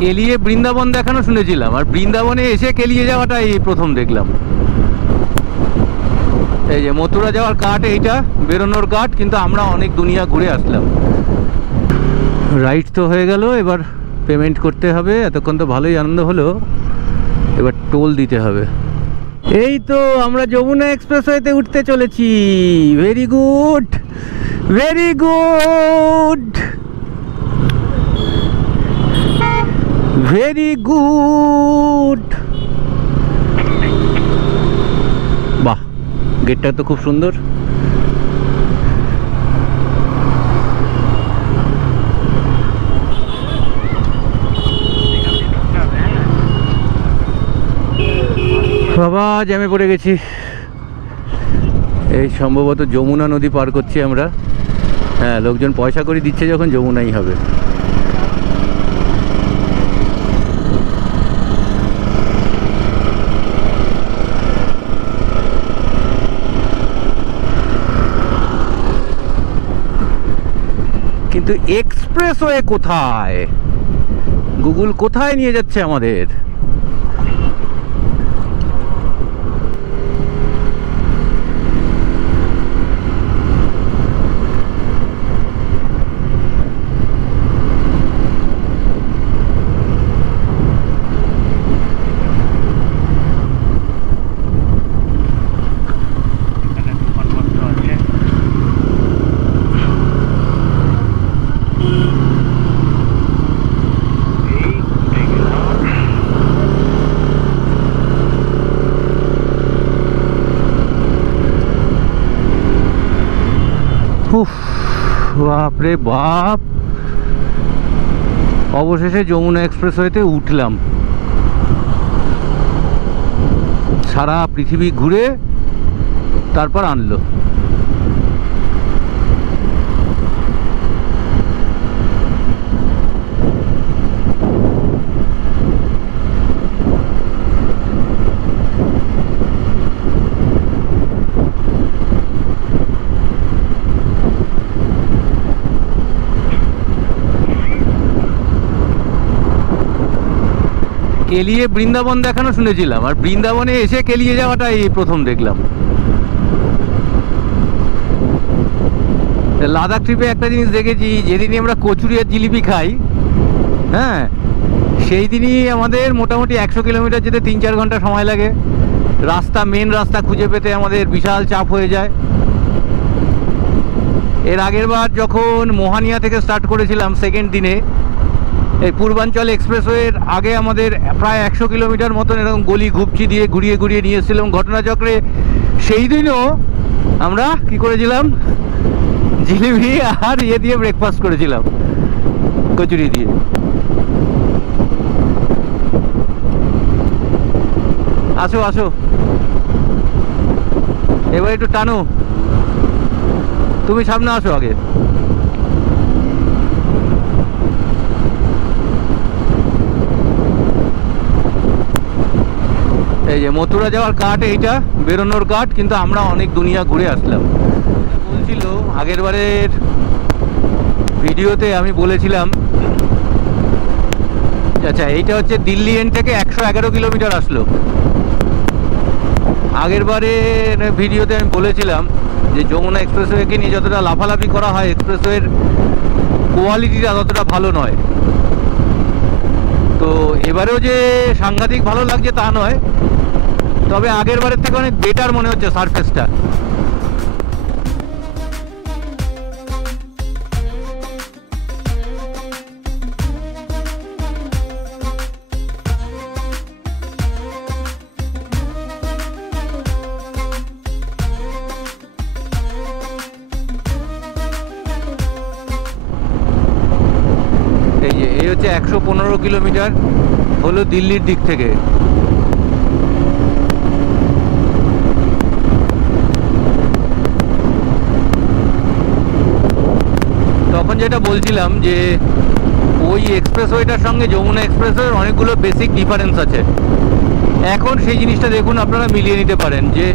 কেলিয়ে বৃন্দাবন দেখানো শুনেছিলাম, আর বৃন্দাবনে এসে কেলিয়ে যাওয়াটা এই প্রথম দেখলাম। এই যে মথুরা যাওয়ার কাট, এইটা বেরোনোর কাট, কিন্তু আমরা অনেক দুনিয়া ঘুরে আসলাম। রাইড তো হয়ে গেল, এবার পেমেন্ট করতে হবে। এতক্ষণ তো ভালোই আনন্দ হলো, এবার টোল দিতে হবে। এই তো আমরা যমুনা এক্সপ্রেসওয়েতে উঠতে চলেছি। Very good, very good, very good. বাহ, গেটটা তো খুব সুন্দর। বাবা, জ্যামে পড়ে গেছি। এই সম্ভবত যমুনা নদী পার করছি আমরা। হ্যাঁ, লোকজন পয়সা করে দিচ্ছে যখন, যমুনাই হবে। কিন্তু এক্সপ্রেসওয়ে কোথায়? গুগল কোথায় নিয়ে যাচ্ছে আমাদের? বাপরে বাপ, অবশেষে যমুনা এক্সপ্রেসওয়েতে উঠলাম। সারা পৃথিবী ঘুরে তারপর আনলো। কেলিয়ে বৃন্দাবন দেখানো শুনেছিলাম, আর বৃন্দাবনে এসে কেলিয়ে যাওয়াটা এই প্রথম দেখলাম। লাদাখ ট্রিপে একটা জিনিস দেখেছি, যেদিনই আমরা কচুরি আর জিলিপি খাই, হ্যাঁ, সেই দিনই আমাদের মোটামুটি 100 কিলোমিটার যেতে 3-4 ঘন্টা সময় লাগে। রাস্তা, মেন রাস্তা খুঁজে পেতে আমাদের বিশাল চাপ হয়ে যায়। এর আগের বার যখন মোহানিয়া থেকে স্টার্ট করেছিলাম সেকেন্ড দিনে, এই পূর্বাঞ্চল এক্সপ্রেসওয়ের আগে আমাদের প্রায় 100 কিলোমিটার মতন এরকম গলি ঘুপচি দিয়ে ঘুরিয়ে ঘুরিয়ে নিয়ে এসেছিলাম ঘটনাচক্রে। সেই দিনও আমরা কি করেছিলাম, জিলিপি আর ইয়ে দিয়ে ব্রেকফাস্ট করেছিলাম, কচুরি দিয়ে। আসো আসো, এবার একটু টানো, তুমি সামনে আসো আগে। এই যে মথুরা যাওয়ার কাট, এইটা বেরোনোর কাট, কিন্তু আমরা অনেক দুনিয়া ঘুরে আসলাম। বলছিল আগের বারের ভিডিওতে আমি বলেছিলাম, আচ্ছা এইটা হচ্ছে দিল্লি এন্ড থেকে 111 কিলোমিটার আসলো। আগের বারের ভিডিওতে আমি বলেছিলাম যে যমুনা এক্সপ্রেসওয়েকে নিয়ে যতটা লাফালাফি করা হয়, এক্সপ্রেসওয়ের কোয়ালিটিটা ততটা ভালো নয়। তো এবারেও যে সাংঘাতিক ভালো লাগছে তা নয়, তবে আগের বারের থেকে অনেক বেটার মনে হচ্ছে সারফেসটা। এই হচ্ছে 115 কিলোমিটার হলো দিল্লির দিক থেকে। তখন যেটা বলছিলাম যে ওই এক্সপ্রেসওয়েটার সঙ্গে যমুনা এক্সপ্রেসওয়ের অনেকগুলো বেসিক ডিফারেন্স আছে। এখন সেই জিনিসটা দেখুন, আপনারা মিলিয়ে নিতে পারেন যে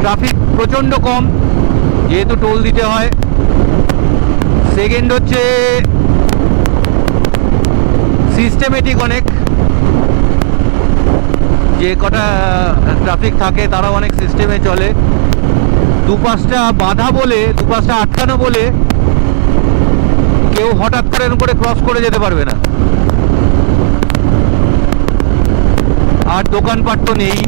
ট্রাফিক প্রচণ্ড কম, যেহেতু টোল দিতে হয়। সেকেন্ড হচ্ছে সিস্টেমেটিক অনেক, যে কটা ট্রাফিক থাকে তারাও অনেক সিস্টেমে চলে। দুপাশটা বাধা বলে, দুপাশটা আটকানো বলে কেউ হঠাৎ করে ক্রস করে যেতে পারবে না। আর দোকানপাট তো নেই।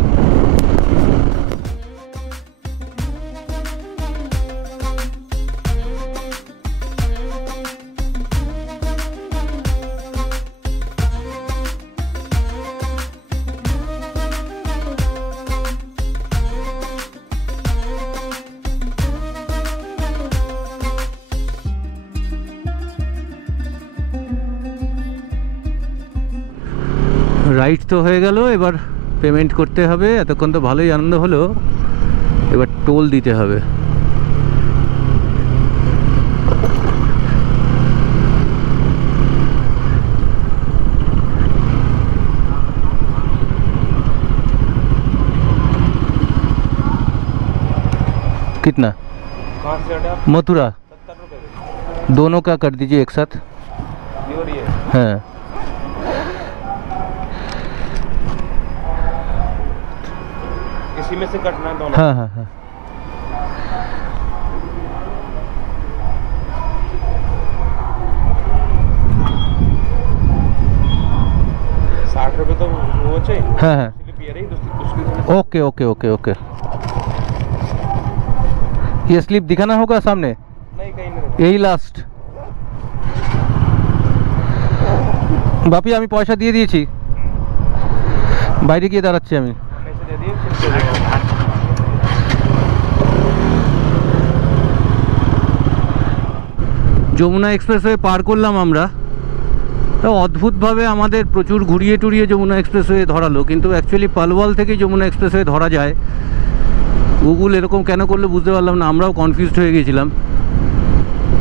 রাইড তো হয়ে গেল, এবার পেমেন্ট করতে হবে। এতক্ষণ তো ভালোই আনন্দ হলো, এবার টোল দিতে হবে। कितना? मथुरा 70 रुपये दोनों का कर दीजिए एक साथ। हाँ इसी में से कटना है दोनों। हाँ हाँ हाँ 60 रुपये तो वो चाहिए। हाँ हाँ स्लिप ये रही, उसकी ओके ओके ओके ओके। ये स्लिप दिखाना होगा सामने, नहीं कहीं नहीं। यही লাস্ট। বাপি আমি পয়সা দিয়ে দিয়েছি, বাইরে গিয়ে দাঁড়াচ্ছি আমি। पैसे दे दिए, फिर दे देगा। যমুনা এক্সপ্রেসওয়ে পার করলাম আমরা। তো অদ্ভুতভাবে আমাদের প্রচুর ঘুরিয়ে টুরিয়ে যমুনা এক্সপ্রেসওয়ে ধরালো, কিন্তু অ্যাকচুয়ালি পালওয়াল থেকে যমুনা এক্সপ্রেসওয়ে ধরা যায়। গুগল এরকম কেন করলো বুঝতে পারলাম না, আমরাও কনফিউজড হয়ে গিয়েছিলাম।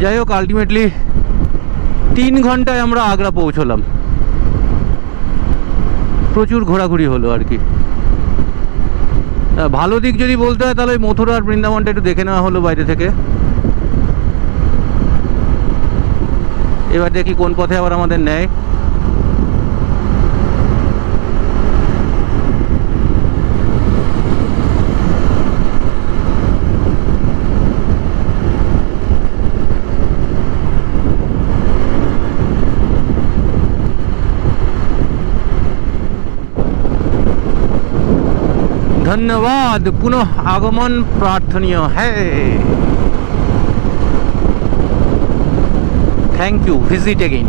যাই হোক, আলটিমেটলি 3 ঘন্টায় আমরা আগ্রা পৌঁছলাম। প্রচুর ঘোরাঘুরি হলো আর কি। ভালো দিক যদি বলতে হয় তাহলে মথুরা আর বৃন্দাবনটা একটু দেখে নেওয়া হলো বাইরে থেকে। এবার দেখি কোন পথে আবার আমাদের নেয়। धन्यवाद, पुनः आगमन प्रार्थनीय है। Thank you, visit again.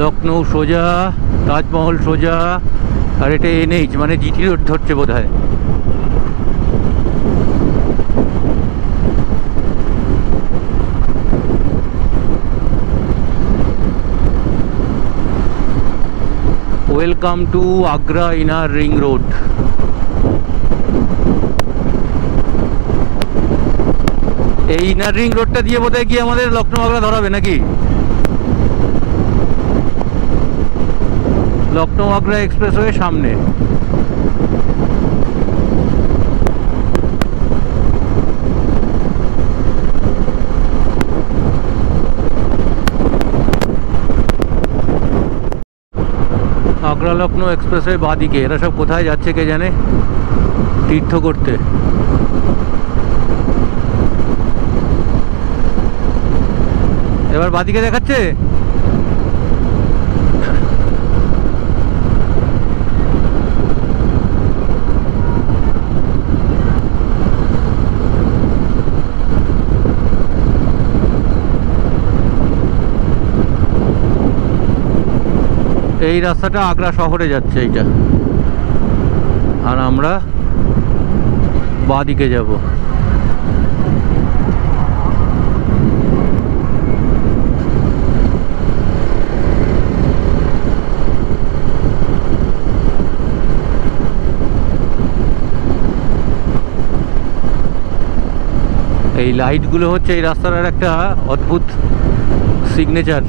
Lucknow সোজা, তাজমহল সোজা, আর এটা এনএইচ মানে জিটি রোড ধরছে বোধ হয়। Welcome to Agra inner ring road. এই ইনার রিং রোডটা দিয়ে বোধহয় গিয়ে আমাদের লখনৌ আগ্রা ধরাবে নাকি? লখনৌ আগ্রা এক্সপ্রেসওয়ে সামনে। আগ্রা লখনৌ এক্সপ্রেসওয়ে বাদিকে। এরা সব কোথায় যাচ্ছে কে জানে, তীর্থ করতে। এবার বাদিকে দেখাচ্ছে। এই রাস্তাটা আগ্রা শহরে যাচ্ছে এইটা, আর আমরা বাদিকে যাব। এই লাইটগুলো হচ্ছে এই রাস্তার একটা অদ্ভুত সিগনেচার।